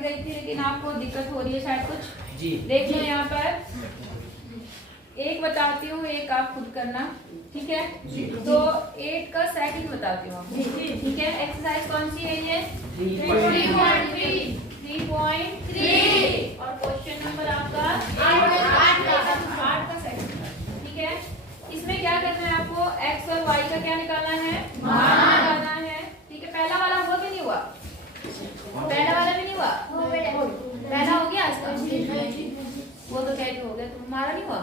के गई थी, लेकिन आपको दिक्कत हो रही है शायद कुछ जी। देख लो यहाँ पर एक बताती हूँ, एक आप खुद करना, ठीक है जी। तो 8 का सेकंड बताती हूँ आपको, ठीक है। एक्सरसाइज कौन सी है ये? 3.3 और क्वेश्चन नंबर आपका 8 का सेकंड, ठीक है। इसमें क्या करना है आपको? एक्स और वाई का क्या निकालना है? मान निकालना है, ठीक है। पहला वाला हुआ कि नहीं हुआ? पहला वाला भी नहीं हुआ? पहला हो गया इसका, वो तो क्या हो गया, तुम्हारा नहीं हुआ?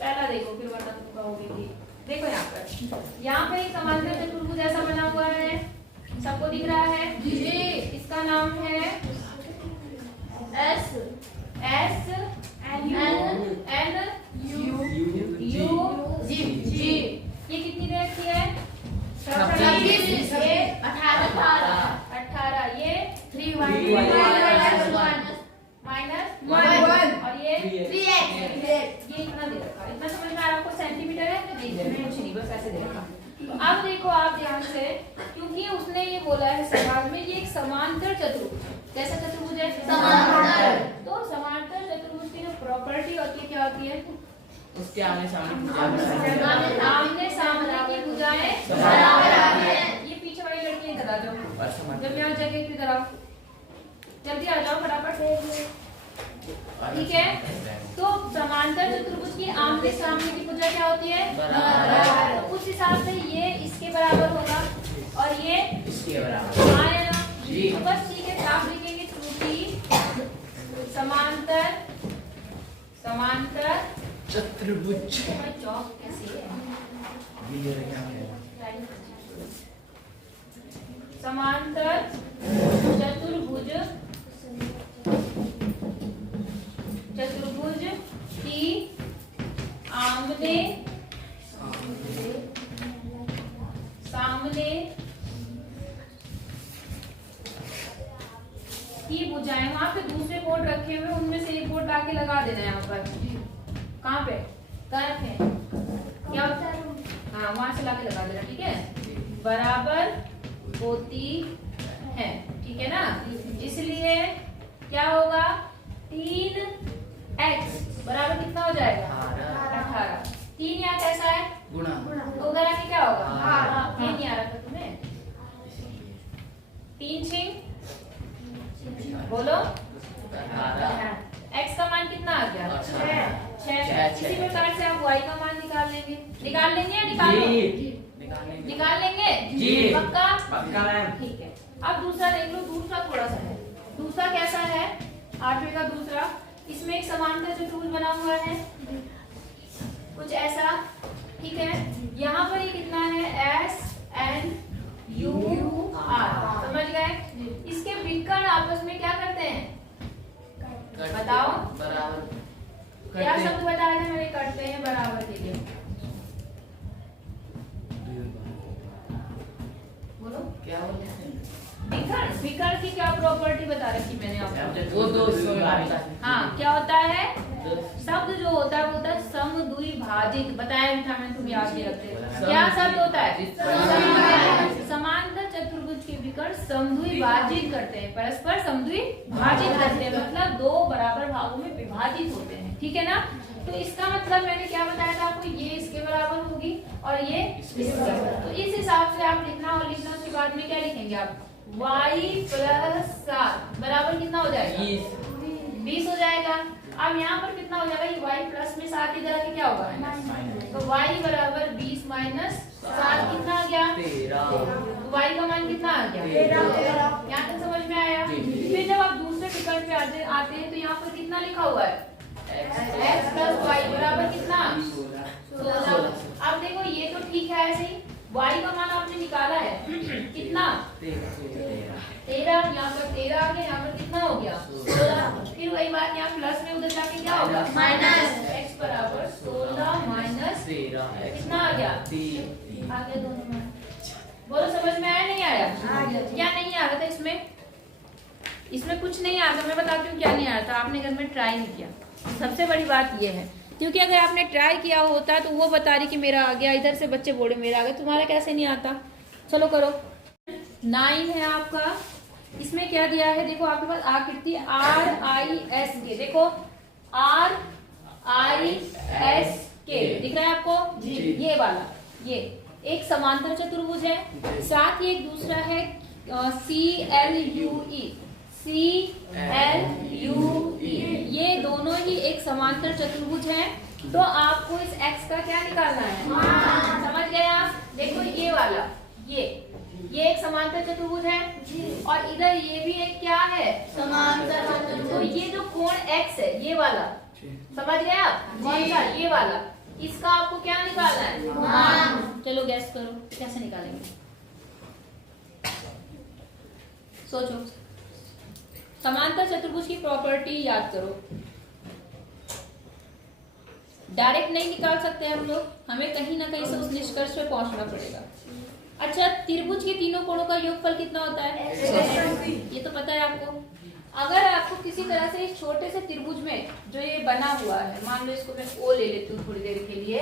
पहला देखो फिर वरना तुम कहोगे कि देखो यहाँ पर एक समांतर चतुर्भुज ऐसा बना हुआ है, सबको दिख रहा है जी। इसका नाम है S S N N U U G G. ये कितनी रेट की है? 26, ये 18, ये 3 माइनस 1 और ये 3x। ये इतना दे रखा, इतना समझ में आ रहा आपको? सेंटीमीटर है तो कुछ नहीं, बस ऐसे दे रखा। तो अब देखो आप ध्यान से, क्योंकि उसने ये बोला है सवाल में ये एक समांतर चतुर्भुज, कैसा चतुर्भुज है? समांतर। तो समांतर चतुर्भुज की जो प्रॉपर्टी होती है क्या होती है? उसके आमने सामने की भुजाएं बराबर हैं। ये पीछे वाली लड़की करा दो, जब यहाँ जगह की कराओ, जल्दी आ जाओ फटाफट, ठीक है। तो समांतर चतुर्भुज की आमने सामने की भुजा क्या होती है? बराबर। तो उस हिसाब से ये इसके बराबर होगा और ये इसके बराबर आएगा जी। तो बस ठीक है, आप लिखेंगे त्रुटि समांतर चतुर्भुज। चौक कैसी है? समांतर चतुर्भुज की आमने सामने की भुजाएं, वहां पे दूसरे बोर्ड रखे हुए, उनमें से एक बोर्ड लाके लगा देना है यहाँ पर। कहाँ पे? कहाँ रखे? क्या होता है? हाँ, वहां से लाके लगा देना, ठीक है। बराबर होती है, ठीक है ना। इसलिए क्या होगा? 3x बराबर कितना हो जाएगा? 18। 3 यहाँ कैसा है? गुणा। तो उधर आके क्या होगा? 3 नहीं आ रहा था तुम्हें? 3 6 बोलो। x का मान कितना आ गया? 6। इसी प्रकार से आप y का मान निकाल लेंगे या निकाल लेंगे जी। पक्का? पक्का मैम। ठीक है। अब दूसरा देख लो, दूसरा थोड़ा सा है। दूसरा कैसा है? 8वें का दूसरा, इसमें एक समांतर चतुर्भुज बना हुआ है कुछ ऐसा, ठीक है। यहाँ पर ये कितना है? एस एन यू आर, समझ गए? इसके विकर्ण आपस में क्या करते हैं? बताओ। बराबर क्या शब्द बताया था मैंने? करते हैं बराबर के लिए, बोलो क्या बोलते हैं? विकर्ण। विकर्ण की क्या प्रॉपर्टी बता रखी मैंने आपको? वो दो हाँ, क्या होता है? शब्द जो होता है वो होता है समद्विभाजित, बताया भी था मैंने, तुम याद नहीं रखते। क्या शब्द होता है? समांतर चतुर्भुज के विकर्ण समद्विभाजित करते हैं, परस्पर समद्विभाजित करते हैं, मतलब 2 बराबर भागों में विभाजित होते हैं, ठीक है ना। तो इसका मतलब मैंने क्या बताया था आपको? ये इसके बराबर होगी और ये इसके बराबर। तो इस हिसाब से आप लिखना, और लिखना उसके बाद में क्या लिखेंगे आप? y + 7 बराबर कितना हो जाएगा? 20 हो जाएगा। अब यहाँ पर कितना हो जाएगा? ये y प्लस में 7 इधर आके क्या होगा? तो y बराबर 20 माइनस 7 कितना आ गया? 13। तो y का मान कितना आ गया? 13। यहाँ तक समझ में आया? फिर जब आप दूसरे विकल्प पे आते हैं तो यहाँ पर कितना लिखा हुआ है? x + y बराबर कितना? 16। अब देखो ये तो ठीक है ऐसे ही, y का मान आपने निकाला है कितना? 13। यहाँ पर 13 आ गया, यहाँ पर कितना हो गया? 16। फिर वही बात यहाँ प्लस में, उधर जाके क्या होगा? माइनस। x बराबर 16 माइनस 13 कितना आ गया? 3 आ गया दोनों में। बोलो समझ में आया नहीं आया? क्या नहीं आ रहा था इसमें? इसमें कुछ नहीं आ रहा, मैं बताती हूँ क्या नहीं आ रहा था। आपने घर में ट्राई नहीं किया, सबसे बड़ी बात ये है। क्योंकि अगर आपने ट्राई किया होता तो वो बता रही कि मेरा आ गया, इधर से बच्चे बोले मेरा आ गया, तुम्हारा कैसे नहीं आता? चलो करो। 9 है आपका, इसमें क्या दिया है, देखो आपके पास आकृति RIS के, देखो RIS के दिख रहा है आपको जी। ये वाला, ये एक समांतर चतुर्भुज है, साथ ही एक दूसरा है CLUE, ये दोनों ही एक समांतर चतुर्भुज है। तो आपको इस x का क्या निकालना है, समझ गए आप। देखो ये वाला, ये एक समांतर चतुर्भुज है और इधर ये भी एक क्या है, समांतर चतुर्भुज। तो ये जो कोण x है, ये वाला, समझ गए आप, कौन सा, ये वाला, इसका आपको क्या निकालना है, चलो गैस करो कैसे निकालेंगे, सोचो। समांतर चतुर्भुज की प्रॉपर्टी याद करो, डायरेक्ट नहीं निकाल सकते हम लोग, हमें कहीं ना कहीं से उस निष्कर्ष पे पहुंचना पड़ेगा। अच्छा, त्रिभुज के तीनों कोणों का योगफल कितना होता है, ये तो पता है आपको। अगर आपको किसी तरह से इस छोटे से त्रिभुज में जो ये बना हुआ है, मान लो इसको मैं O ले लेती हूँ थोड़ी देर के लिए,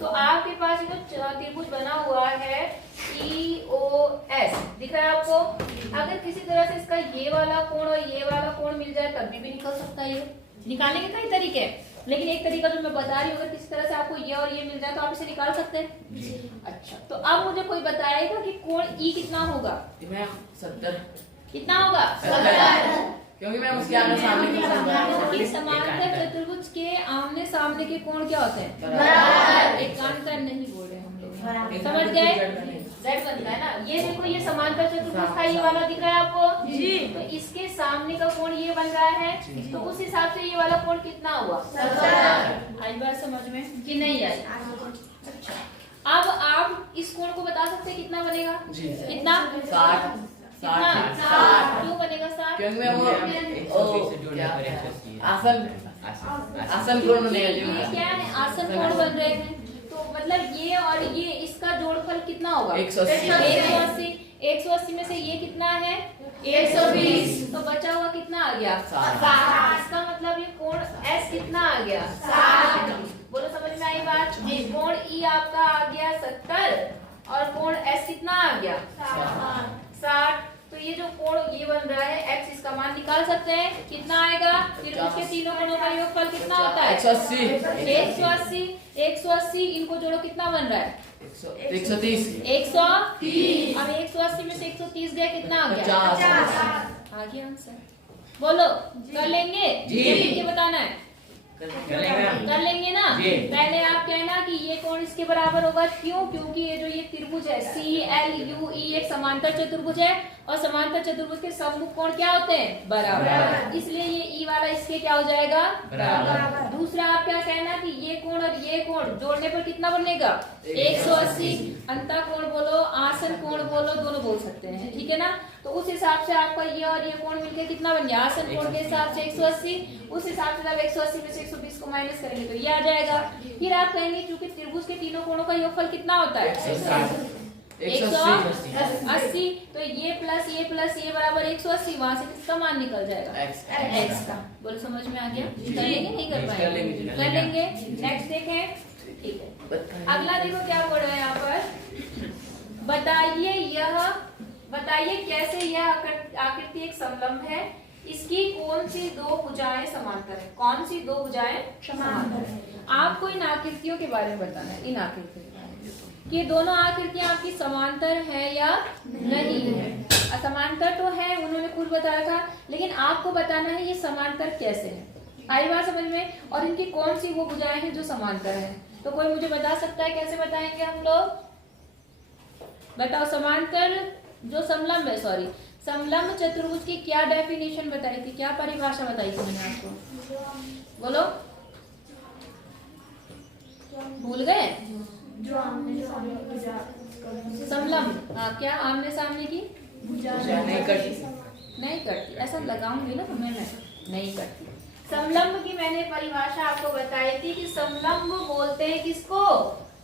तो आपके पास जो त्रिभुज बना हुआ है EOS दिख रहा है आपको। अगर किसी तरह से इसका ये वाला कोण और ये वाला कोण मिल जाए तब भी निकल सकता है। ये निकालने के कई तरीके हैं, लेकिन एक तरीका जो मैं बता रही हूँ, अगर किसी तरह से आपको ये और ये मिल जाए तो आप इसे निकाल सकते हैं। अच्छा, तो अब मुझे कोई बताएगा कि कोण E कितना होगा, 70 कितना होगा, 70, क्योंकि मैं उसके आमने सामने के समांतर चतुर्भुज के आमने सामने के कोण क्या होते हैं, बराबर। एकांतर नहीं बोल रहे हम लोग, समझ गए, Z बनता है ना। ये देखो, ये समांतर चतुर्भुज का ये वाला दिख रहा है आपको जी, तो इसके सामने का कोण ये बन रहा है, तो उस हिसाब से ये वाला कोण कितना हुआ, 70। आई बात समझ में कि नहीं आई। अच्छा, अब आप इस कोण को बता सकते हैं कितना बनेगा, कितना, 60 क्यों बनेगा 60, क्योंकि मैं वो आसन कोण बनेगा, ये क्या है, आसन कोण बन रहे हैं। तो मतलब ये और ये, इसका जोड़फल कितना होगा, 180। 180 में से ये कितना है, 120, तो बचा हुआ कितना आ गया, 60। इसका मतलब ये कोण S कितना आ गया, 60। बोलो समझ में आई बात। कोण E आपका आ गया 70 और कोण S कितना आ गया, 60। तो ये जो कोण ये बन रहा है x, इसका मान निकाल सकते हैं, कितना आएगा, त्रिभुज के तीनों कोणों का योगफल कितना होता है, 180। 180 इनको जोड़ो, कितना बन रहा है, 130। 130। अब 180 में से 130 गया, कितना आ गया, 50। आ गया आंसर। बोलो कर लेंगे जी, के बताना है, कर लेंगे ना। पहले आप कहना कि ये कोण इसके बराबर होगा, क्यों, क्योंकि ये जो ये त्रिभुज है CLUE एक समांतर चतुर्भुज है और समांतर चतुर्भुज के सम्मुख कोण क्या होते हैं, बराबर, इसलिए ये E वाला इसके क्या हो जाएगा, बराबर। दूसरा आप क्या कहना कि ये कोण और ये कोण जोड़ने पर कितना बनेगा, 180। अंतः कोण बोलो, आसन कोण बोलो, दोनों बोल सकते हैं, ठीक है ना। तो उस हिसाब से आपका ये और ये कोण मिलकर कितना बन गया, आसन कोण के हिसाब से 180। उस हिसाब से जब 180 में से 120 को माइनस करेंगे तो ये आ जाएगा। फिर आप कहेंगे क्योंकि त्रिभुज के तीनों कोणों का योगफल कितना होता है, 180। तो ये प्लस ये बराबर 180, वहां से किसका मान निकल जाएगा, x का। बोलो समझ में आ गया, कर लेंगे नहीं कर पाएंगे, कर लेंगे। नेक्स्ट देखें, ठीक है। अगला देखो क्या बोल रहा है यहाँ पर, बताइए कैसे यह आकृति एक समलंब है, इसकी कौन सी दो भुजाएं समांतर है, कौन सी दो भुजाएं समांतर है। आपको इन आकृतियों के बारे में बताना है, इन आकृतियों के बारे में कि दोनों आकृतियां आपकी समांतर है या नहीं है। असमांतर तो है, उन्होंने खुद बताया था, लेकिन आपको बताना है ये समांतर कैसे है। आई बात समझ में। और इनकी कौन सी वो भुजाएं हैं जो समांतर है, तो कोई मुझे बता सकता है कैसे बताएंगे हम लोग, बताओ। समांतर जो समलंब है, सॉरी समलंब चतुर्भुज की क्या डेफिनेशन बताई थी, क्या परिभाषा बताई थी मैंने आपको, बोलो, भूल गए, समलंब, हाँ, क्या आमने सामने की भुजा नहीं करती, ऐसा लगाऊंगी ना तुम्हें मैं, नहीं करती। समलंब की मैंने परिभाषा आपको बताई थी कि समलंब बोलते हैं किसको,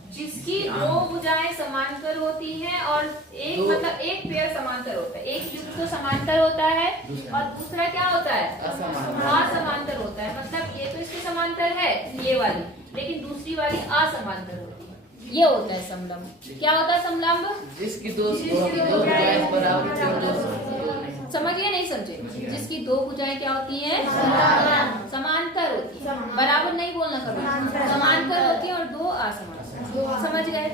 जिसकी दो भुजाएं समांतर होती हैं और एक मतलब एक पेड़ समांतर होता है, एक युग्म तो समांतर होता है और दूसरा क्या होता है, असमांतर होता है। मतलब ये तो इसके समांतर है ये वाली, लेकिन दूसरी वाली असमांतर होती है, ये होता है समलंब। क्या होता है समलंब, जिसकी दो भुजाएं बराबर, समझिए समझे? जिसकी दो भुजाएं क्या होती हैं? समांतर होती है। बराबर नहीं बोलना कभी, समांतर होती है और दो असमांतर। समझ गए?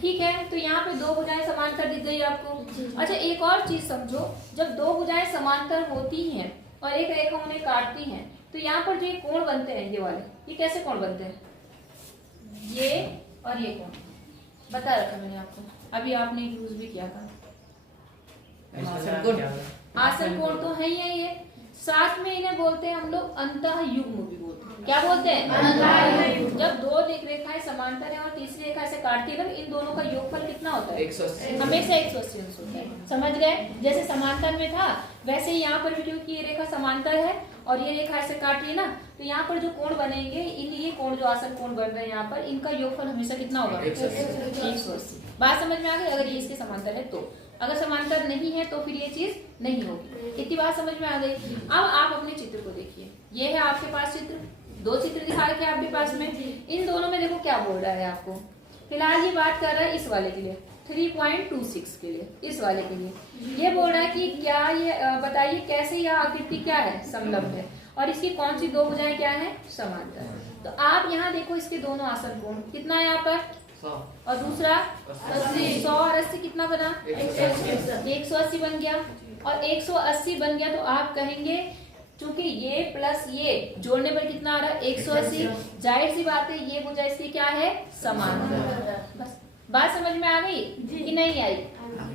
ठीक है, तो यहाँ पे दो भुजाएं समांतर दिख गई आपको। अच्छा, एक और चीज समझो, जब दो भुजाएं समांतर होती हैं और एक रेखा उन्हें काटती हैं, तो यहाँ पर जो ये कोण बनते हैं, ये वाले, ये कैसे कोण बनते हैं? ये और ये कोण बता रखा मैंने आपको, अभी आपने यूज भी किया था। आसन कोण तो है ही है, साथ में इन्हें बोलते हैं हम लोग अंतःयुग्म भी बोलते हैं। क्या बोलते हैं? जब दो रेखाएं समांतर है और तीसरी रेखा से काटती है, इन दोनों का योगफल कितना होता है? 180। हमेशा 180 अंश होता है। समझ गए? जैसे समांतर में था, वैसे ही यहाँ पर भी, क्योंकि ये रेखा समांतर है और ये रेखा ऐसे काट रही है ना, तो यहाँ पर जो कोण बनेंगे, ये कोण जो आसन कोण बन रहे हैं यहाँ पर, इनका योगफल हमेशा कितना होगा? 180। बात समझ में आ गई? अगर ये इसके समांतर है तो, अगर समांतर नहीं है तो फिर ये चीज नहीं होगी। इतनी बात समझ में आ गई। अब आप अपने चित्र को देखिए, ये है आपके पास चित्र, दो चित्र दिखा रखे हैं आपके पास में। इन दोनों में देखो क्या बोल रहा है आपको। फिलहाल ये बात कर रहा है इस वाले के लिए, 3.26 के लिए, इस वाले के लिए ये बोल रहा है कि क्या ये बताइए कैसे यह आकृति क्या है? समलंब है और इसकी कौन सी दो भुजाएं क्या है? समांतर। तो आप यहाँ देखो, इसके दोनों आसन कोण कितना है यहाँ पर, और दूसरा 80। 100 और 80 कितना बना? 180 बन गया। और 180 बन गया तो आप कहेंगे, क्योंकि ये प्लस ये जोड़ने पर कितना आ रहा है? 180। जाहिर सी बात है ये भुजा इसकी क्या है? समांतर। बस बात समझ में आ गई कि नहीं आई?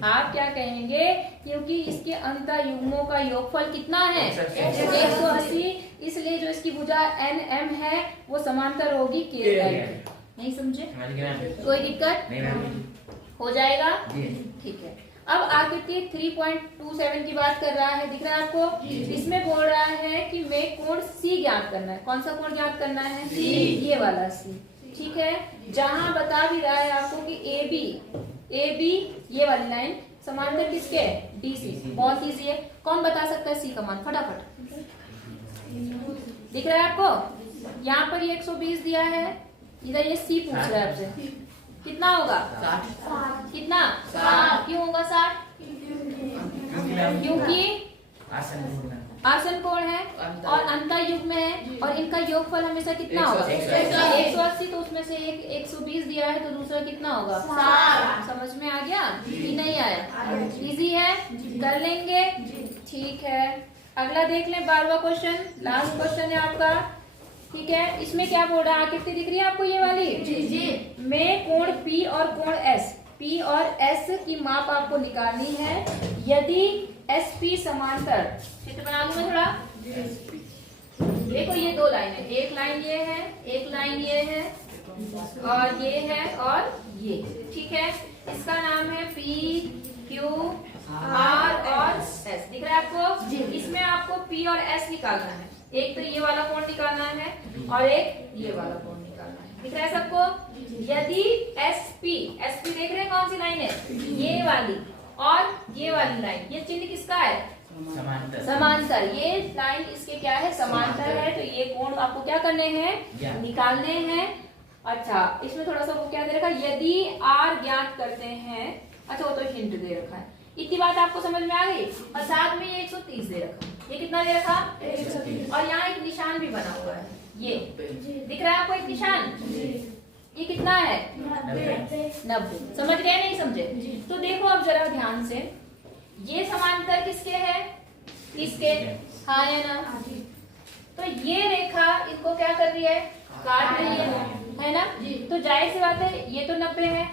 आप क्या कहेंगे, क्योंकि इसके अंतःयुग्मों का योगफल कितना है? 180, इसलिए जो इसकी भुजा NM है वो समांतर होगी के लाइन। नहीं समझे? कोई दिक्कत हो जाएगा? ठीक है। अब आकृति 3.27 की बात कर रहा है, दिख रहा है आपको? इसमें बोल रहा है कि मैं कोण C ज्ञात करना है। कौन सा कोण ज्ञात करना है? C। ये वाला C। ठीक है, जहां बता भी रहा है आपको कि AB ये वाली लाइन समांतर किसके है? DC। बहुत इजी है, कौन बता सकता है C का मान? फटाफट। दिख रहा है आपको? यहाँ पर ये 120 दिया है, इधर ये C पूछ रहा है आपसे, कितना होगा? 60। कितना? 60। क्यों होगा 60? क्योंकि आसन कोण है और अंतःयुग्म है और इनका योगफल हमेशा कितना होगा? 180। तो उसमें से एक 120 दिया है, तो दूसरा कितना होगा? 60। समझ में आ गया कि नहीं आया? इजी है, कर लेंगे। ठीक है, अगला देख लें, 12वां क्वेश्चन, लास्ट क्वेश्चन है आपका। ठीक है, इसमें क्या बोल रहा है? आकृति दिख रही है आपको ये वाली? जी। में कोण P और कोण S, P और S की माप आपको निकालनी है। यदि SP समांतर, चित्र बना दूं मैं थोड़ा? देखो ये दो लाइन है, एक लाइन ये है, एक लाइन ये है, और ये है और ये। ठीक है, इसका नाम है P, Q, R और S। दिख रहा है आपको? इसमें आपको P और S निकालना है। एक तो ये वाला कोण निकालना है और एक ये वाला कोण निकालना है। दिख रहा है सबको? यदि SP देख रहे हैं कौन सी लाइन है? ये वाली और ये वाली लाइन, ये चिन्ह किसका है? समांतर। ये लाइन इसके क्या है? समांतर है। तो ये कोण आपको क्या करने हैं? निकालने हैं। अच्छा, इसमें थोड़ा सा वो क्या दे रखा है? यदि R ज्ञात करते हैं। अच्छा, वो तो हिंट दे रखा है। इतनी बात आपको समझ में आ गई? और साथ में ये 130 दे रखा है। ये कितना दे रखा? 130। और यहाँ एक निशान भी बना हुआ है, ये दिख रहा है आपको? एक निशान, ये कितना है? 90। समझ गए नहीं समझे? तो देखो अब जरा ध्यान से, ये समांतर किसके है? इसके। हाँ या ना? तो ये रेखा इनको क्या कर रही है? काट रही है ना? तो जाहिर सी बात है ये तो 90 है।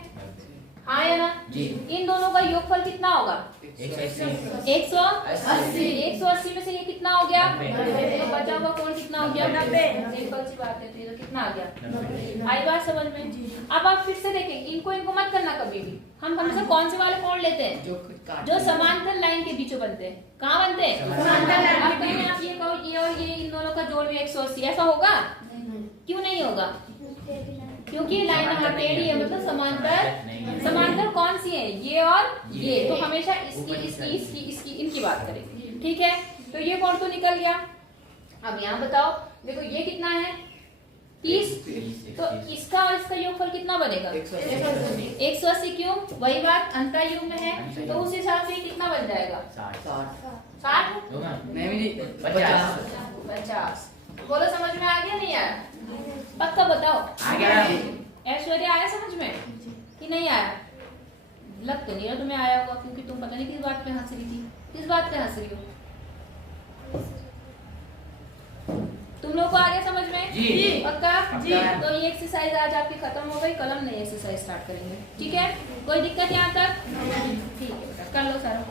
हाँ या ना? इन दोनों का योगफल कितना होगा? 180। 180 में से ये कितना हो गया? तो बचा हुआ कोण कितना हो गया? 90। सिंपल सी बात है, तो कितना आ गया? आई बात समझ में? अब आप फिर से देखें, इनको मत करना कभी भी। हम हमेशा कौन से वाले कोण लेते हैं? जो समांतर लाइन के बीचों बनते हैं। कहाँ बनते हैं? समांतर लाइन। अब कहीं आप ये कहो ये और ये इन दोनों का जोड़ भी 180, ऐसा होगा? क्यों नहीं होगा? क्योंकि लाइन यहाँ टेढ़ी है, मतलब समांतर कौन सी है? ये और ये। तो हमेशा इसकी इनकी बात करेंगे। ठीक है, तो ये कोण तो निकल गया। अब यहाँ बताओ, देखो ये कितना है? 30। तो इसका और इसका योगफल कितना बनेगा? 180। क्यों? वही बात, अंतर युग्म है तो उस हिसाब से कितना बन जाएगा? 60। नहीं जी 50। 50। बोलो समझ में आ गया नहीं आया? पक्का बताओ। आ गया। ऐश्वर्या आया समझ में कि नहीं आया? लग तो नहीं रहा तुम्हें आया होगा, क्योंकि तुम पता नहीं किस बात पे हंस रही थी। किस बात पे हंस रही हो? तुम लोग को आ गया समझ में? जी। पक्का? जी। तो ये एक्सरसाइज आज आपकी खत्म हो गई, कल हम नई एक्सरसाइज स्टार्ट करेंगे। ठीक है? कोई दिक्कत यहाँ तक? ठीक है बेटा, कर लो सारा।